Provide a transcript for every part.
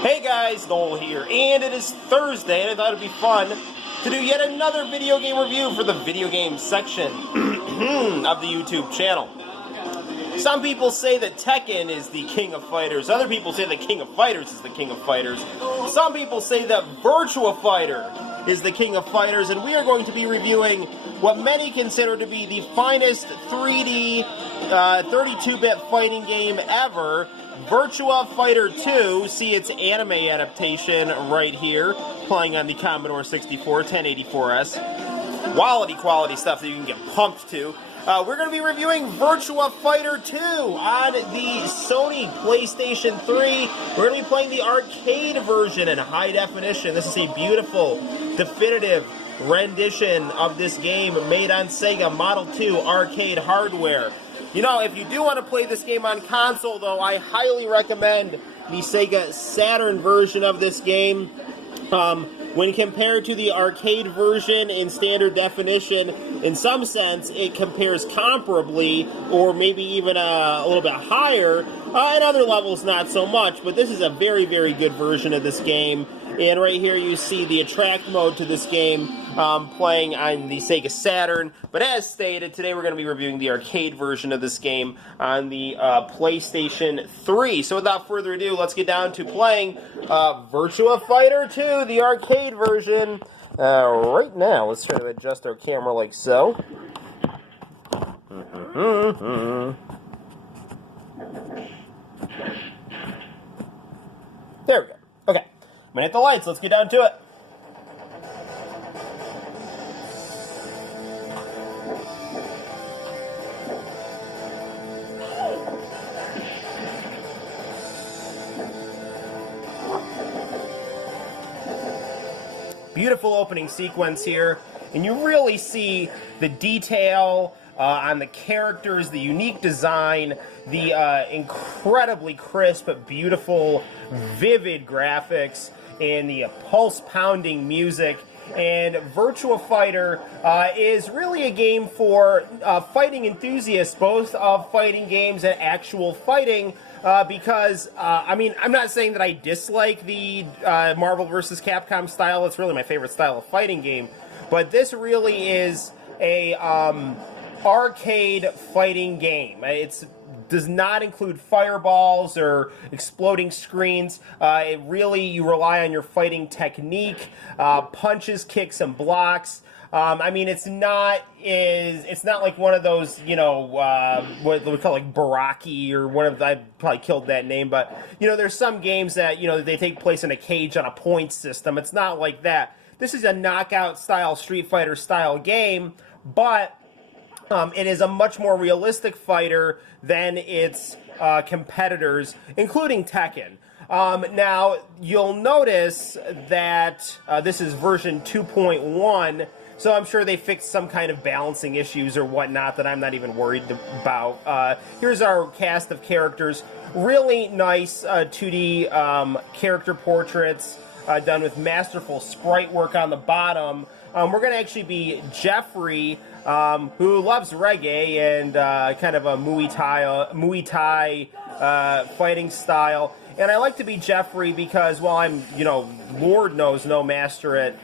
Hey guys, Noel here, and it is Thursday, and I thought it'd be fun to do yet another video game review for the video game section of the YouTube channel. Some people say that Tekken is the king of fighters, other people say that King of Fighters is the king of fighters, some people say that Virtua Fighter is the king of fighters, and we are going to be reviewing what many consider to be the finest 3D 32-bit fighting game ever, Virtua Fighter 2. See its anime adaptation right here, playing on the Commodore 64 1084S. Quality stuff that you can get pumped to. We're going to be reviewing Virtua Fighter 2 on the Sony PlayStation 3. We're going to be playing the arcade version in high definition. This is a beautiful, definitive rendition of this game made on SEGA Model 2 arcade hardware. You know, if you do want to play this game on console, though, I highly recommend the Sega Saturn version of this game. When compared to the arcade version in standard definition, in some sense, it compares comparably, or maybe even a little bit higher. In other levels, not so much, but this is a very, very good version of this game. And right here you see the attract mode to this game playing on the Sega Saturn. But as stated, today we're going to be reviewing the arcade version of this game on the PlayStation 3. So without further ado, let's get down to playing Virtua Fighter 2, the arcade version. Right now, let's try to adjust our camera like so. There we go. Okay. I'm going to hit the lights. Let's get down to it. Beautiful opening sequence here, and you really see the detail on the characters, the unique design, the incredibly crisp but beautiful, vivid graphics, and the pulse-pounding music. And Virtua Fighter is really a game for fighting enthusiasts, both of fighting games and actual fighting, because, I mean, I'm not saying that I dislike the Marvel vs. Capcom style. It's really my favorite style of fighting game. But this really is a arcade fighting game. It does not include fireballs or exploding screens. It really, you rely on your fighting technique, punches, kicks, and blocks. I mean, it's not like one of those, you know, what we call like Baraki or one of, I probably killed that name, but, you know, there's some games that, you know, they take place in a cage on a point system. It's not like that. This is a knockout style, Street Fighter style game, but it is a much more realistic fighter than its competitors, including Tekken. Now, you'll notice that this is version 2.1, so I'm sure they fixed some kind of balancing issues or whatnot that I'm not even worried about. Here's our cast of characters. Really nice 2D character portraits done with masterful sprite work on the bottom. We're going to actually be Jeffrey, who loves reggae and kind of a Muay Thai fighting style. And I like to be Jeffrey because while I'm, you know, Lord knows no master at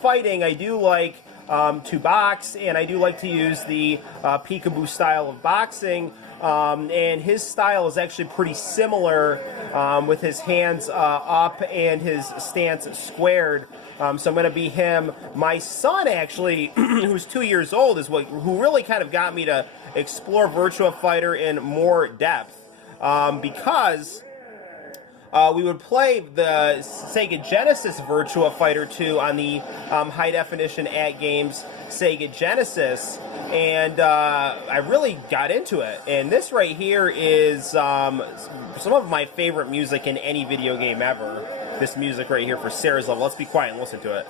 fighting, I do like to box, and I do like to use the peekaboo style of boxing. And his style is actually pretty similar with his hands up and his stance squared. So I'm going to be him. My son, actually, who's 2 years old, is who really kind of got me to explore Virtua Fighter in more depth, because we would play the Sega Genesis Virtua Fighter 2 on the high definition at games Sega Genesis, and I really got into it. And this right here is some of my favorite music in any video game ever. This music right here for Sarah's Level. Let's be quiet and listen to it.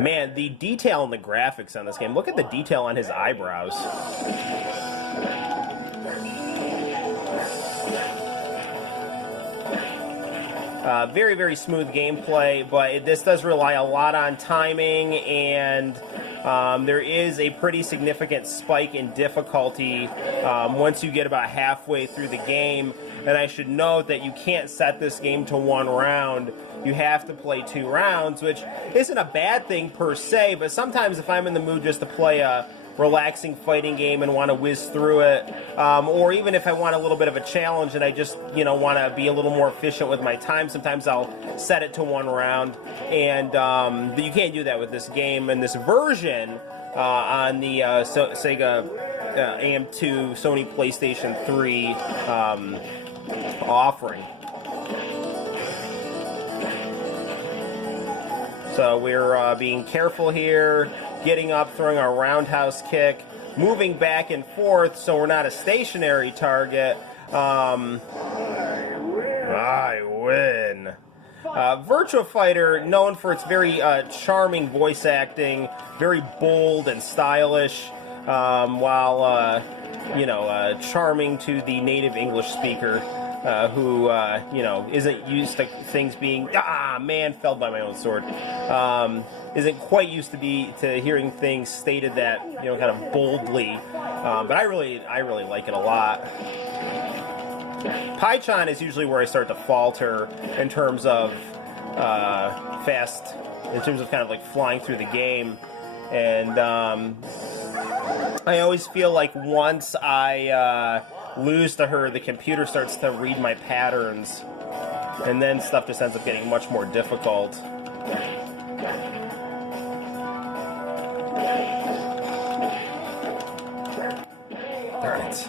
Man, the detail in the graphics on this game. Look at the detail on his eyebrows. Very, very smooth gameplay, but this does rely a lot on timing, and there is a pretty significant spike in difficulty once you get about halfway through the game. And I should note that you can't set this game to one round. You have to play 2 rounds, which isn't a bad thing per se, but sometimes if I'm in the mood just to play a relaxing fighting game and want to whiz through it, or even if I want a little bit of a challenge and I just, want to be a little more efficient with my time, sometimes I'll set it to 1 round, and you can't do that with this game. And this version on the SEGA AM2 Sony PlayStation 3 offering. So we're being careful here, getting up, throwing our roundhouse kick, moving back and forth so we're not a stationary target. I win. Virtua Fighter, known for its very charming voice acting, very bold and stylish, while, charming to the native English speaker. Who, isn't used to things being, felled by my own sword, isn't quite used to hearing things stated that, kind of boldly, but I really like it a lot. Paichan is usually where I start to falter in terms of, in terms of kind of like flying through the game, and, I always feel like once I, lose to her, the computer starts to read my patterns, and then stuff just ends up getting much more difficult. Darn it.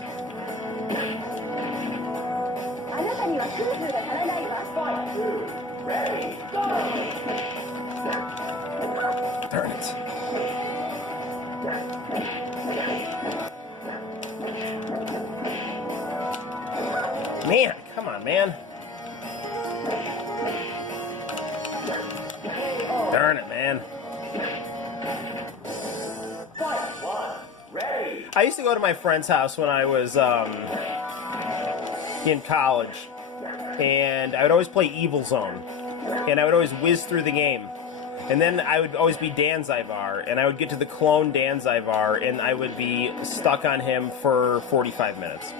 Darn it. Man, come on, man. Darn it, man. I used to go to my friend's house when I was in college, and I would always play Evil Zone, and I would always whiz through the game. And then I would always be Dan Zyvar, and I would get to the clone Dan Zyvar, and I would be stuck on him for 45 minutes.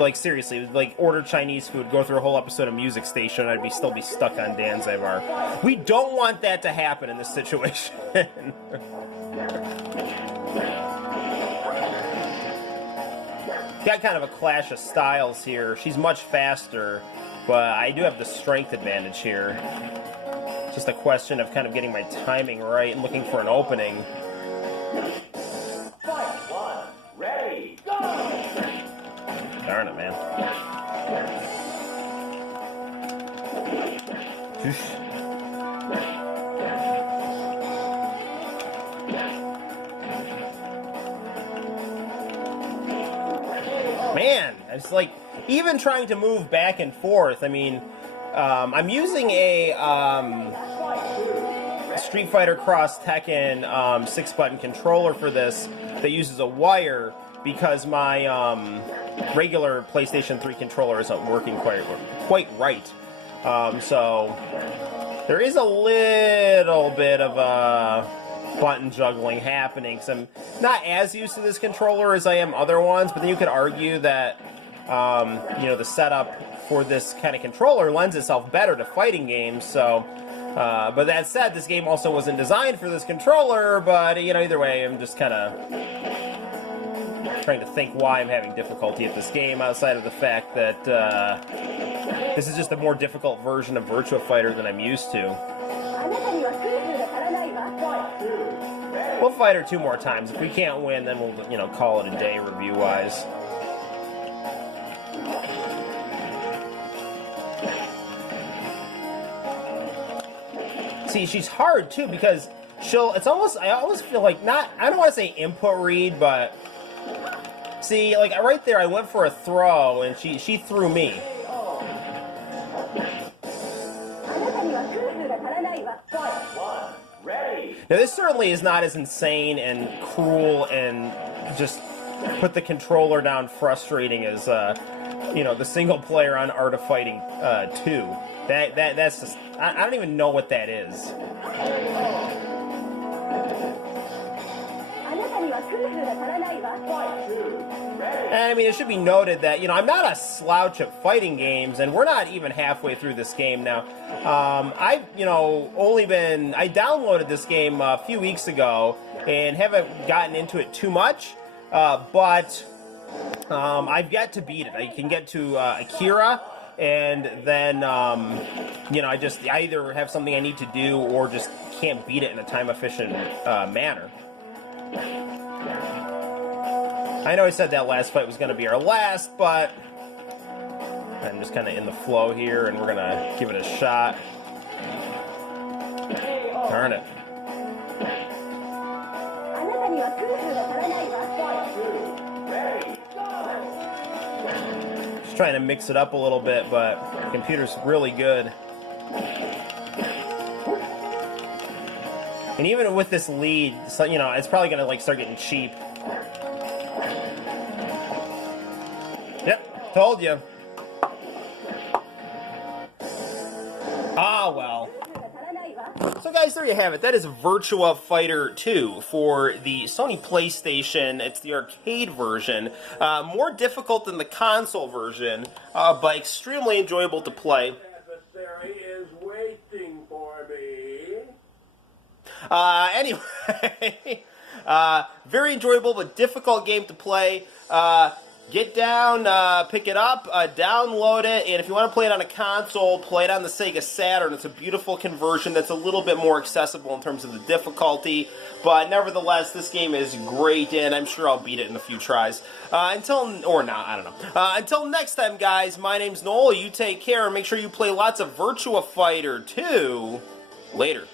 Like, seriously, like, order Chinese food, go through a whole episode of Music Station, and I'd still be stuck on Dan Zyvar. We don't want that to happen in this situation. Got kind of a clash of styles here. She's much faster, but I do have the strength advantage here. It's just a question of kind of getting my timing right and looking for an opening. Darn it, man. Man, it's like, even trying to move back and forth, I mean, I'm using a Street Fighter Cross Tekken 6-button controller for this that uses a wire, because my regular PlayStation 3 controller isn't working quite right. So there is a little bit of button juggling happening, because I'm not as used to this controller as I am other ones, but then you could argue that the setup for this kind of controller lends itself better to fighting games. So but that said, this game also wasn't designed for this controller, but either way, I'm just kind of trying to think why I'm having difficulty at this game, outside of the fact that this is just a more difficult version of Virtua Fighter than I'm used to. We'll fight her 2 more times. If we can't win, then we'll, call it a day review-wise. See, she's hard, too, because I almost feel like I don't want to say input read, but see, like, right there, I went for a throw, and she threw me. Now, this certainly is not as insane and cruel and just put the controller down frustrating as you know, the single player on Art of Fighting 2. That's just, I don't even know what that is. And I mean, it should be noted that, you know, I'm not a slouch at fighting games, and we're not even halfway through this game now. I've, you know, I downloaded this game a few weeks ago and haven't gotten into it too much, but I've yet to beat it. I can get to Akira, and then, you know, I either have something I need to do or just can't beat it in a time-efficient manner. I know I said that last fight was going to be our last, but I'm just kind of in the flow here, and we're going to give it a shot. Darn it. Just trying to mix it up a little bit, but the computer's really good. And even with this lead, so, you know, it's probably going to like start getting cheap. Yep, told you. Ah, well. So guys, there you have it. That is Virtua Fighter 2 for the Sony PlayStation. It's the arcade version. More difficult than the console version, but extremely enjoyable to play. Is waiting for me. Anyway, very enjoyable but difficult game to play. Get down, pick it up, download it, and if you want to play it on a console, play it on the SEGA Saturn. It's a beautiful conversion that's a little bit more accessible in terms of the difficulty, but nevertheless, this game is great, and I'm sure I'll beat it in a few tries. Until next time, guys, my name's Noel. You take care, and make sure you play lots of Virtua Fighter 2. Later.